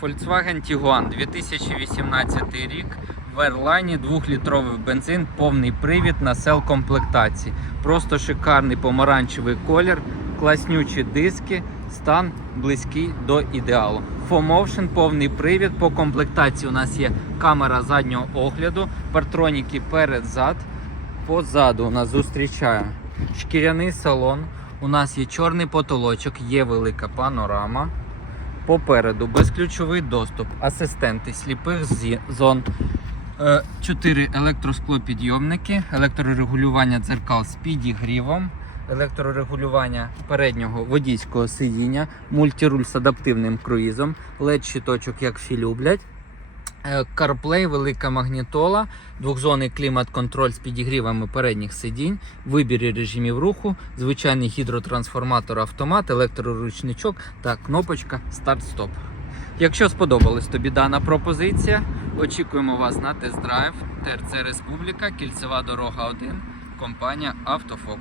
Volkswagen Tiguan 2018 рік. В Airline 2-літровий бензин, повний привід на сел комплектації. Просто шикарний помаранчевий колір, класнючі диски, стан близький до ідеалу. FOMotion, повний привід. По комплектації у нас є камера заднього огляду, партроніки перед-зад. Позаду у нас зустрічає шкіряний салон. У нас є чорний потолочок, є велика панорама. Попереду безключовий доступ, асистенти сліпих зон. 4 електросклопідйомники, електрорегулювання дзеркал з підігрівом, електрорегулювання переднього водійського сидіння, мультируль з адаптивним круїзом, led щиточок, як всі люблять. Е, CarPlay, велика магнітола, двохзонний клімат-контроль з підігрівами передніх сидінь, вибір режимів руху, звичайний гідротрансформатор автомат, електроручничок та кнопочка старт-стоп. Якщо сподобалась тобі дана пропозиція, очікуємо вас на тест-драйв ТРЦ Республіка, кільцева дорога 1, компанія Автофокус.